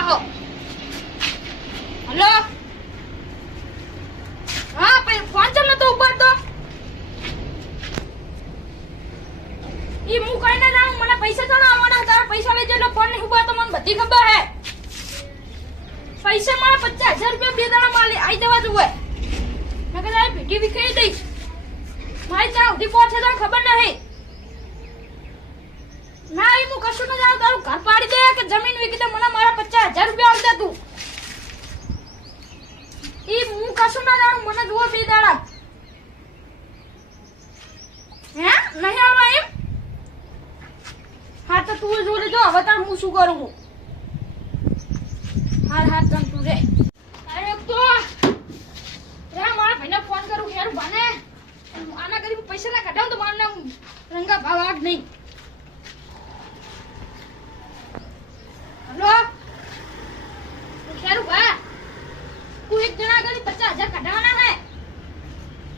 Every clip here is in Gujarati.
પાહો હલો હા ભાઈ ફોન ચમ નતો ઉપાડતો ઈ હું કઈ ના જાઉં મને પૈસા તો ના આવવાના તારા પૈસા લઈ જજો ફોન નહીં ઉપાડતો મને બધી ખબર હે પૈસા મારા 50,000 રૂપિયા બે દાડા માં આવી જવા જોઈએ મેં કદાચ પીટી વિખરી દઈશ મારી ત્યાં ઉધી પહોંચે તો ખબર નહીં ના એ હું કશું ન જાઉં તારું ઘર પાડી દે કે જમીન વેચી દે મને મારા 50,000 રૂપિયા આવતા તું ઈ હું કશું ના જાણું મને જુઓ બે દાડા હે નહીં આવવા એમ હા તો તું જોડે જો હવે તાર હું શું કરું હું હાર તમ તું રે અરે તો રે મારા ભાઈને ફોન કરું યાર બાને આના કરી પૈસા ના કઢાવ તો મારને રંગા ભાવ આગ નહીં હલો યાર બા તું એક જણા કરી 50,000 કઢાવવાના હે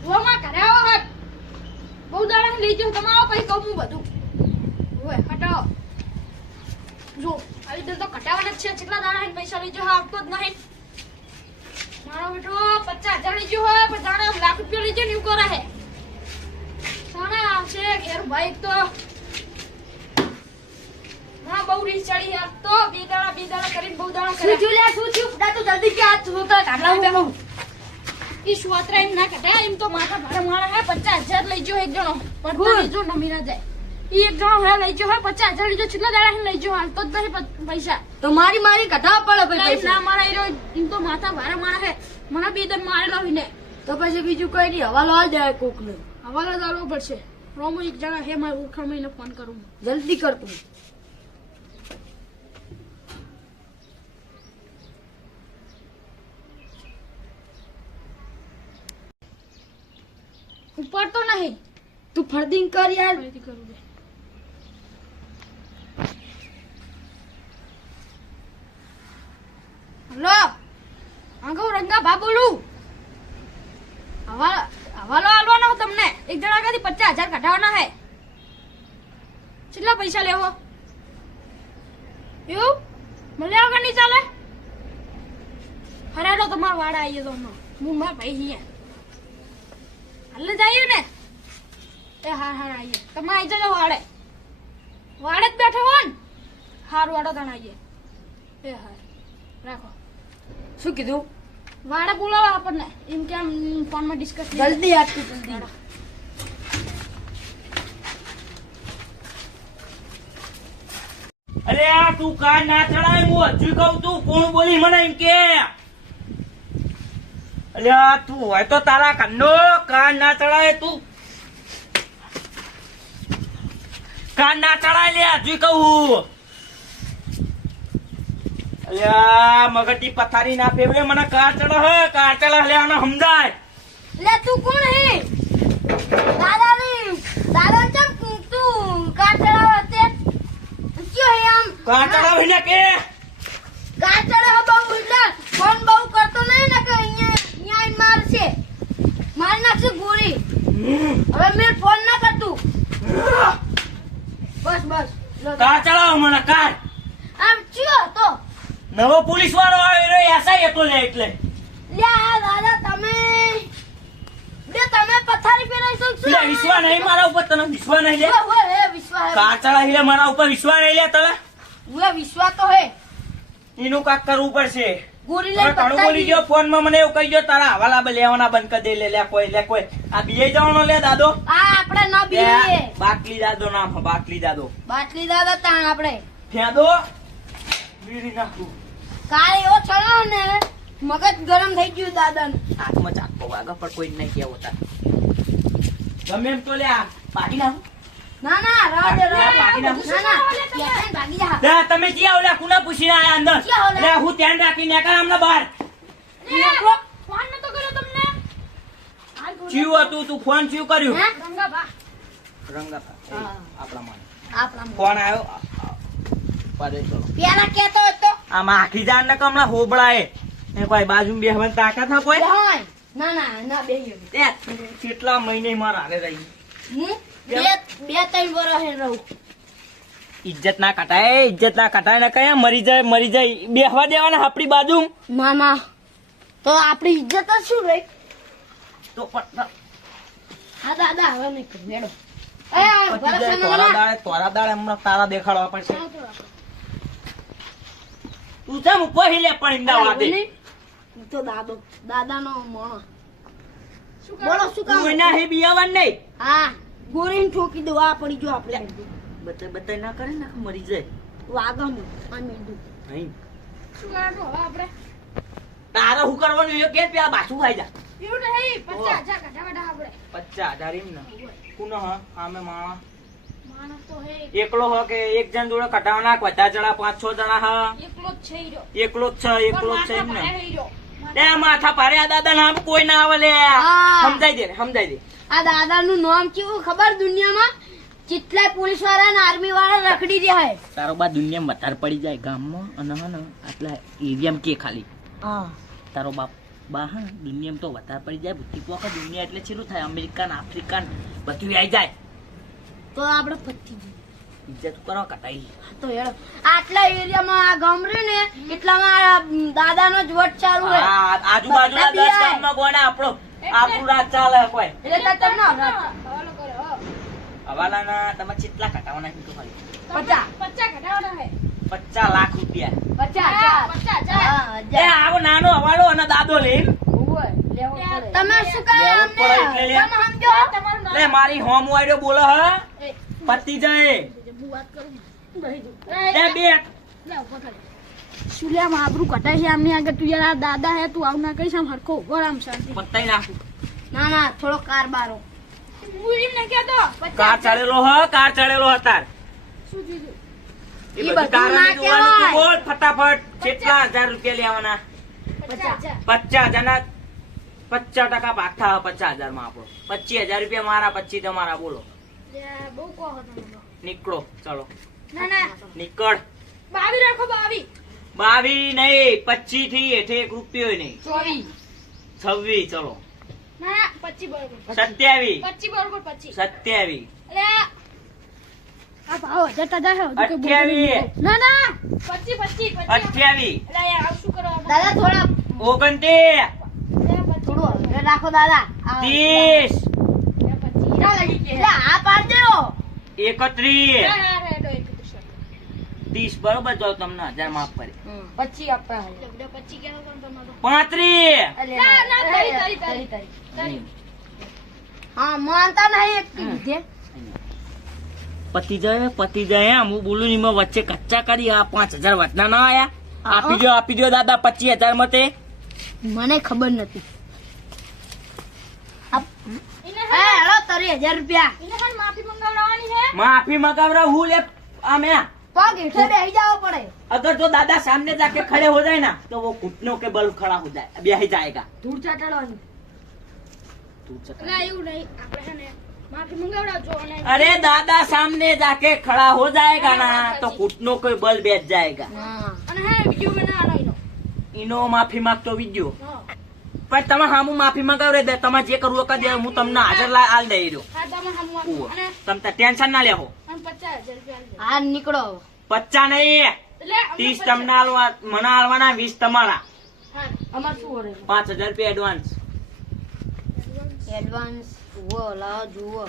વો માં કઢાવો હટ બહુ દાડા લઈ જાવ તમારો પછી કહું હું બધું ઓય હટાવો જો આવી દે તો કટાવાના છે કેટલા દાડા હે પૈસા લઈ જો આપતો જ નહીં મારો બેટો 50,000 લઈ જો હે પણ દાડા લાખ રૂપિયા લઈ જો ને એવું કરે હે સાના આવશે ઘેર ભાઈ તો ના બહુ રીસ ચડી હે તો બે દાડા કરીને બહુ દાડા કરે શું લે શું ડા તો જલ્દી કે આ છોકરા કાઢલા બે બહુ ઈ સુવાત્રા એમ ના કઢા એમ તો માથા ભારે મારા હે 50,000 લઈ જો એક જણો પણ લઈ જો નમી ના જાય ઈ એક જણો હે લઈ જો હે 50,000 લઈ જો કેટલા દાડા હે લઈ જો હાલ તો જ નહીં પૈસા તો મારી કઢાવ પડે ભાઈ પૈસા ના મારા ઈરો એમ તો માથા ભારે મારા હે મને બે દન મારેલો ને તો પછી બીજું કઈ નહીં હવાલો આલ દે કોક ને હવાલો દાલવો પડશે રોમો એક જણા હે મારે ઉખામીને ફોન કરું જલ્દી કર તું ઉપર તો નહીં તું ફરદીન કર યાર ફરીથી કરું બે હલો આગો રંગા ભા બોલું હવાલો આલવાનો તમને એક જણા કાથી 50,000 કઢાવવાના હે કેટલા પૈસા લેવો એવું મળ્યા વગર નહીં ચાલે હરાડો તમારા વાડા આવીએ તો હું મારા ભાઈ અહીંયા હાલ જઈએ ને એ હાર આવીએ તમે આવી જજો વાડે જ બેઠો હો ને હારું વાડો તણ આવીએ એ હાર રાખો શું કીધું વાડે બોલાવો આપણને એમ કેમ ફોનમાં ડિસ્કસ જલ્દી આપી જલ્દી અરે આ તું કાર ના ચડાય હું હજુ કહું તું કોણ બોલી મને એમ કે અલ્યા તું હોય તો તારા કન્નો કાર ના ચડાય તું કાર ના ચડાય લે હજુ કહું અલ્યા મગટી પથારી ના ફેવરે મને કાર ચડા લે આને સમજાય લે તું કોણ હે દાદા ચમ તું કાર ચડાવ તે ક્યો હે આમ કાર ચડાવી ને કે કાર ચડાવ બહુ એટલે ફોન બહુ કરતો નહીં ને કે અહીંયા મારશે મારી નાખશે ગોળી હવે મેં ફોન ના કરતું બસ કાર ચડાવ મને કાર આમ ચિયો તો નવો પોલીસ વાળો આવ્યો રે એસાઈ હતો લે એટલે લે આ દાદા તમે પથારી ફેરવશો લે વિશ્વાસ નહીં મારા ઉપર તને વિશ્વાસ નહીં લે હે વિશ્વાસ કાર ચડાવી લે મારા ઉપર વિશ્વાસ નહીં લે તને હું વિશ્વાસ તો હે એનું કાક કરવું પડશે ગોરી હવે ઘણું બોલી ગયો ફોન માં મને એવું કહી ગયો તારા હવાલા લેવાના બંધ કરી દે લે કોઈ આ બીએ જવાનો લે દાદો આ આપણે ના બીએ બાટલી દાદો નામ બાટલી દાદા તાણ આપણે ફેદો બીડી નાખું કાલે એવો ચડો ને મગજ ગરમ થઈ ગયું દાદાને હાથમાં ચાકો વાગા પર કોઈ નહીં કેવો તાર ગમે એમ તો લે આ પાડી નાખું ના રવા દે પાડી નાખું ભાગી જા લે તમે જ્યાં ઓલા કુના પૂછીને આયા અંદર લે હું ધ્યાન રાખીને કર આમને બહાર ફોન નતો કર્યો તમને ચીવ હતું તું ફોન ચીવ કર્યું રંગાબા આપણા માં આપણા ફોન આવ્યો પાડે ચલો પેલા કેતો હતો આમાં આખી જાન ને કમલા હોબળાએ એ કોઈ બાજુ બેહવાની તાકાત ના કોઈ ના બેહ્યો કેટલા મહિને મારા હાલે રહી હું બે ત્રણ વર્ષ રહું ઇજ્જત ના કટાય ને કયા મરી જાય બેહવા દેવાના આપણી બાજુ ના ના તો આપણી ઇજ્જત જ શું રહી? તો પણ હા દાદા હવે નહીં કરું મેડો. પતી જાય. તોરા દાડે હમણાં તારા દેખાડવા પડશે. તું ચમ ઉપર લે પણ ઈંડા વાદે તો દાદાનો મોણો. શું બોલો કરો? શું કામ? કોઈના હે બિયાવાન નહીં. હા ગોરીને ઠોકી દો આ પડી જો આપણે બતાય ના કરે ને મરી જાય. વાગમ આ મેંદુ. નહીં શું કરવાનું હવે આપણે? તારે શું કરવાનું એ કે આ બાસુ ખાઈ જા. એવું નહીં, 50,000 કાઢાવાના આપણે. 50,000 એમ ને કુનો હ આમે માણસ માણસ તો હે, એકલો હ કે એક જણ જોડે કટાવના બધા જણા 5-6 જણા હ એકલો જ છે ઈ રહ્યો. એકલો જ છે એમ પણ ને માથા ભારે ઈ રહ્યો. એ માથા પારે આ દાદા નામ કોઈ ના આવે લે. હા. સમજાઈ દે આ દાદાનું નામ કેવું ખબર દુનિયામાં? કેટલાય પોલીસ વાળા ને આર્મી વાળા રખડી રહ્યા હે. તારો બા દુનિયામાં વધારે પડી જાય ગામમાં અને હે ને આટલા એરિયામાં કે ખાલી હા તારો બાપ બા હા દુનિયામાં તો વધારે પડી જાય બુદ્ધિ પોખે દુનિયા એટલે છેલ્લું થાય અમેરિકન આફ્રિકન બધું આવી જાય તો આપણે પતી જઈએ. ઇજ્જત કરો કટાઈ તો હેડો આટલા એરિયામાં આ ગામ રહ્યું ને એટલામાં આ દાદાનો જ વટ ચાલુ હે. આજુબાજુના બધા 10 ગામમાં ગોણા આપણું રાત ચાલે કોઈ એટલે તને ના આવડે. હવાલો કરો, હો. હવાલાના તમે કેટલા કટાવાના કીધું ખાલી 50. 50 કાઢાવાના હે. 50 લાખ રૂપિયા 50,000. 50,000. હા, એ જા. આવો નાનો હવાલો અને દાદો લે ઓય, લેવો પડે. તમે શું કહો લેવો અમને? પડે એટલે લે. તમે સમજો? તમારું નામ? લે મારી હોમ વાયરો બોલો હ એ, પતી જાય હું વાત કરું. દહી દો. લે બે લે, ઉભો થા. શું લે આમ આબરૂ કટાય છે આમની આગળ? તું યાર આ દાદા હે, તું આવું ના કહીશ આમ હરખો ઉભો રામ શાંતિ. પતાઈ નાખું ના ના થોડો કારબારો. હું એમ નહીં કહેતો. કાર ચડેલો હ તાર શું થયું? એ ઈ બધું બધું તારે ના નહીં જોવાનું. તું કહેવાય. બોલ ફટાફટ કેટલા 1000 રૂપિયા લેવાના? 50,000. 50,000 ના 50% ભાગ થાય 50,000 માં આપણો 25,000 રૂપિયા મારા 25 તમારા બોલો લે, બહુ કહો તમે તો. નીકળો ચલો ના ના, નીકળ 22 રાખો, 22. 22 નહીં 25 થી હેઠે 1 રૂપિયો નહીં 24. 26 ચલો ના ના, 25 બરોબર. 27 25 બરોબર, 25. 27 અરે, આ ભાવ હજાર તાજા છે, હજુ કંઈ બોલતો 28. નહીં. ના ના, 25. 28 અરે યાર, આવું શું કરો? દાદા થોડા 29 થોડું હળવે રાખો દાદા. આ 30 ના લાગી કે. લે, આ પાડ દેવો. 31 30 બરોબર જો તમને 1000 માફ કરે 25 આપવા હે. 35 ના, ના, તારી. હા માનતા નહીં એક લીધે. પતિ જાય હું બોલું ની મેં વચ્ચે કચ્ચા કરી આ 5,000 વધના ના આયા આપી દો દાદા 25,000 મતે મને ખબર નથી. એને હે હેડો 30,000 રૂપિયા. એને હાલ માફી મંગાવડાવવાની છે. माफी मगावरा हूँ ले मैं પગ હેઠે બેસી જાવો પડે. अगर जो दादा सामने जाके खड़े हो जाए ना तो वो घुटनों के बल खड़ा हो जाए ब्याह जाएगा ધૂળ ચાટાડવાની. तू चल। ના, એવું નહીં. આપણે છે ને માફી મંગાવડાવજો અને अरे दादा सामने जाके खड़ा हो जाएगा ना तो घुटनों के बल बैठ जाएगा હા અને હે વિડિયો બનાવવાનો એનો. इनो माफी मांगतो विडियो હા. पर तमा हामू माफी मंगावरे दे तमा जे करू कर दे हूँ तमने हाजर ला आल दे रहो હા, તમે હમું આપો. અને तम टेंशन ना लेहो 50,000 રૂપિયા હા નીકળો. 50 नहीं એટલે અમને 30 तमने आलवा मना आलवाना 20 तमारा હા, અમાર શું વળે? 5,000 रुपया एडवांस એડવાન્સ જુઓ લાવો જુઓ.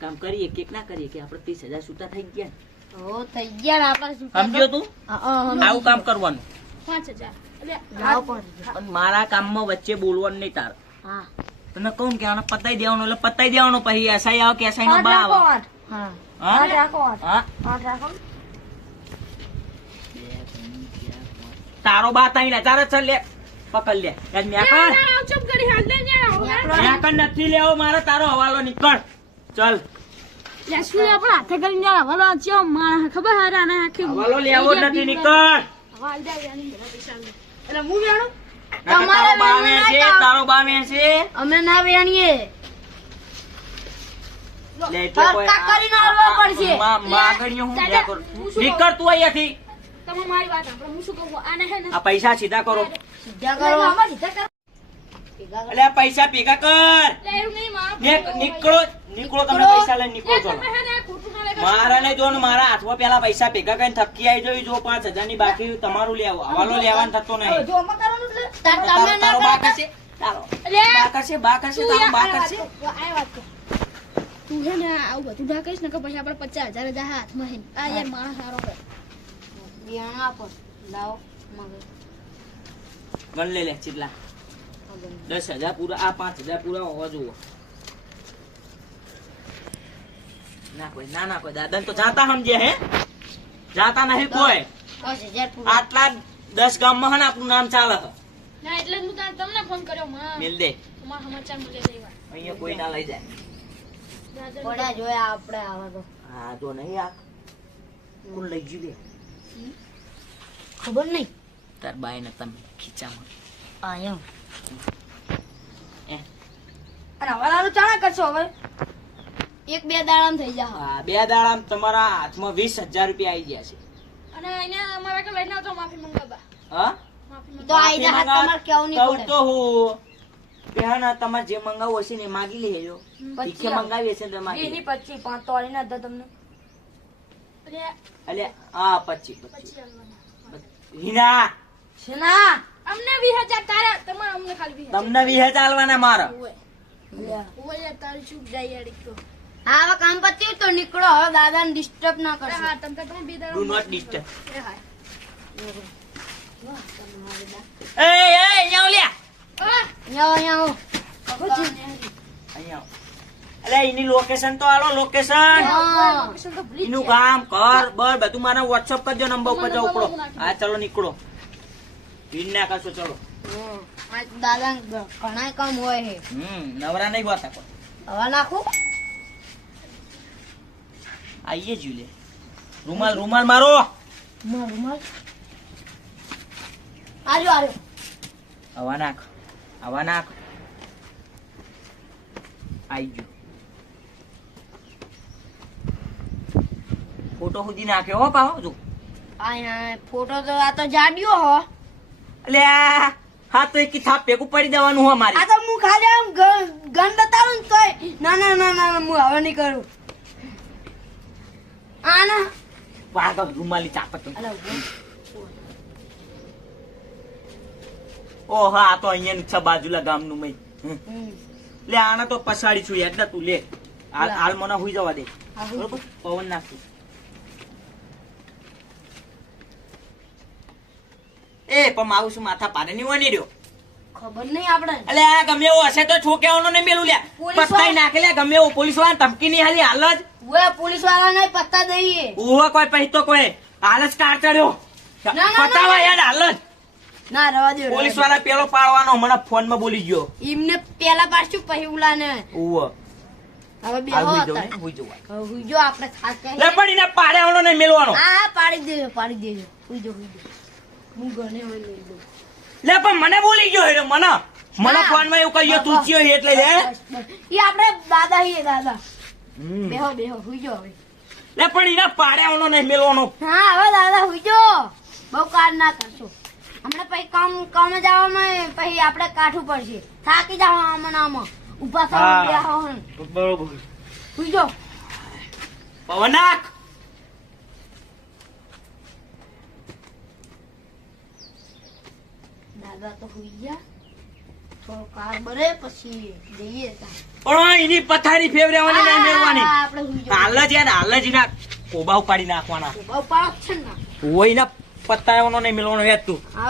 काम करिए केक ना करिए कि આપણે 30,000 છૂટા થઈ ગયા હો થઈ ગયા ને આપણે શું સમજ્યો તું હા આવું કામ કરવાનું 5,000. એટલે જાઓ પણ. પણ મારા કામમાં વચ્ચે બોલવાનું નહીં તાર હા તને કહું કે આને પતાઈ દેવાનો એટલે પતાઈ દેવાનો પછી એસઆઈ આવે કે એસઆઈ નો આઠ બા રાખો, આવે આઠ. હા હા? આઠ રાખો, આઠ. હા આઠ રાખો. તારો બા તઈ ચાર જ છે લે પકડ લે યાદ મેં કર ના, ચૂપ કરી હાલ દે ને આવો. મેં કર નથી લેવો મારો તારો હવાલો નીકળ ચલ લે, શું આપણે હાથે કરીને યાર હવાલો આ ચેવો માણસ ખબર હારે આને આખી હવાલો લેવો જ નથી નીકળ હવાલ દે યાની બધા પૈસા લે. એટલે હું વેણું? નકર તારો બા વેચે તારો બા વેચે અમે ના વેણીએ. લે એટલે કોઈ હરતા કરીને આવવો પડશે. માગણીઓ હું દાદા, લે કર હું શું નીકળ તું અહીંયાથી તમે મારી વાત સાંભળો. હું શું કહું? આને હે ને આ પૈસા સીધા કરો સીધા કરો. આમાં સીધા કરો. એટલે આ પૈસા ભેગા કર લે, એવું નહીં, મારા નીકળો નીકળો તમે પૈસા લઈને નીકળો લે, ચલો તમે હે ને ખોટું ના લે મારા ને જો ને મારા હાથમાં પેલા પૈસા ભેગા કરીને થકી આવી જોઈ જો 5,000 ની બાકી તમારું લેવું હવાલો લેવાનું થતો નહીં જો અમે કરવાનું એટલે તારો તમે ના બા કરતા. કરશે તારો અલે બા કરશે તારો બા કરશે આ વાત કર તું હે ને આવું બધું ના કહીશ ને કે પછી આપણે 50,000 જ હાથમાં હે આ યાર માણસ સારો છે બિયાણા પર લાવો મગજ ગણ લે ચીટલા 10,000 પૂરા આ 5,000 પૂરા હોવા જોવો ના કોઈ દાદા તો જાતા સમજે હે જાતા નહીં કોઈ 10,000 પૂરા. આટલા 10 ગામમાં હે ને આપણું નામ ચાલે છે ના એટલે જ હું તમને ફોન કર્યો માં મિલ દે તમારા સમાચાર મળે દેવા અહીંયા કોઈ ના લઈ જાય પડ્યા જોયા આપણે આવા તો હા તો નહીં આ કોણ લઈ ગયું લે ખબર નહીં તાર બાઈ ને તમે ખીચામાં આયો એ અને હવાલાનું ચાણા કરશો હવે એક બે દાડામાં થઈ જા હા 2 દાડામાં તમારા હાથમાં 20,000 રૂપિયા આવી ગયા છે અને અહીંયા અમારા કે લઈને આવતો માફી મંગાવા હા માફી તો આઈ જા તમારે કેવું નહીં કહું પડે તો હું બેહાના તમારે જે મંગાવવું હશે ને એ માગી લેજો તીખે મંગાવી હશે ને તો માગી એની 25 પાંચ તો આલી ના હતા તમને મંગાવા અલે હા 25 પછી આવવાના હિના શેના અમને 20,000 તારે તમારે અમને ખાલી 20,000 તમને 20 ચાલવાના મારા ઓય ઓય તારી ચૂપ જાય યાર એક તો હા હવે કામ પત્યું તો નીકળો હવે દાદાને ડિસ્ટર્બ ના અરે કરશો હા તમે બે ડુ દાડા નોટ ડિસ્ટર્બ એ હા એ અહીંયા ઓલ્યા અહીંયા અહીંયા અહીંયા આવો. અલે એની લોકેશન તો આલો લોકેશન હા. લોકેશન તો ભૂલી જ એનું ગયા. કામ કર બર બધું મારા વોટ્સઅપ કરજો નંબર ઉપર જાવ ઉપડો હા ચલો નીકળો વિન ના કરશો ચલો આ દાદા ઘણા કામ હોય છે નવરા નહીં હોતા કોઈ હવે નાખું આઈએ જ લે રૂમાલ રૂમાલ મારો રૂમાલ આજો આજો હવા નાખ હવા નાખ આઈ ગયો ફોટો સુધી નાખ્યો હો પાહો જો આ ફોટો તો આ તો જાડ્યો હો એટલે હા તો એક થાપ ભેગું પડી દેવાનું હો મારી આ તો હું ખાલી આમ ગન બતાવું ને તોય ના ના ના ના હું હવે નહીં કરું આ ના વાગો રૂમાલી ચાપત અલા ઉભો. ઓ હા આ તો અહીંયા છે બાજુલા ગામનું મય લે આના તો પસાડી છું યાદ તું લે હાલ મને હુઈ જવા દે હા, હુઈ બરોબર પવન નાખું એ પણ મારું શું માથા પાડે નહીં વની રહ્યો ખબર નહીં આપણે એટલે આ ગમે એવું હશે તો છોકરાઓનો નહીં મેલું લ્યા પોલીસ પત્તાઈ નાખે લ્યા ગમે એવું પોલીસ વાળા ધમકી નહીં હાલી હાલ જ ઓએ પોલીસ વાળાને પત્તા દઈએ ઉહો કોઈ પછી તો કોઈ હાલ જ કાર ચડ્યો ના, ના, પતાવા ના. યાર હાલ જ ના રવા દે પોલીસ વાળા પેલો પાડવાનો હમણાં ફોન માં બોલી ગયો એમને પેલા પાછું પછી ઉલાને ઉહો હવે બે હાલ હો હુઈ જાઉં અત્યારે. ને, હુઈ જાઉં. હવે હુઈજો આપણે થાક્યા લે છીએ. પણ એને પાડ્યાવાનો નહીં મેલવાનો હા હા પાડી દેજો હુઈજો હું ગણે હોય લઈ દઉં લે પણ મને બોલી ગયો હેરો મને હા. ફોન માં એવું કહ્યું તું ચિયો હે એટલે લે ઈ આપણે દાદા છીએ દાદા હમ. બેહો હુઈજો હવે લે પણ એને પાડ્યાવાનો નહીં મેલવાનો હા હવે દાદા હુઈજો બહુ કાર ના કરશો હમણાં પછી કામ જવામાં પછી આપણે કાઠું પડશે થાકી જાવ આમાં ને આમાં ઉભા હા. થવા બેહો બરોબર હુઈજો પવન નાખ દાદા તો હુઈ ગયા થોડો કાર બરે પછી જઈએ ત્યાં. પણ એની પથારી ફેવરેવાની નહીં મેળવાની હા, આપણે હુઈ હાલ જ યાર હાલ જ એના કોબા ઉપાડી નાખવાના જવું. બહુ પાક છે ને હોય ના પત્તાવાનો નહીં મેળવાનો યાદ તું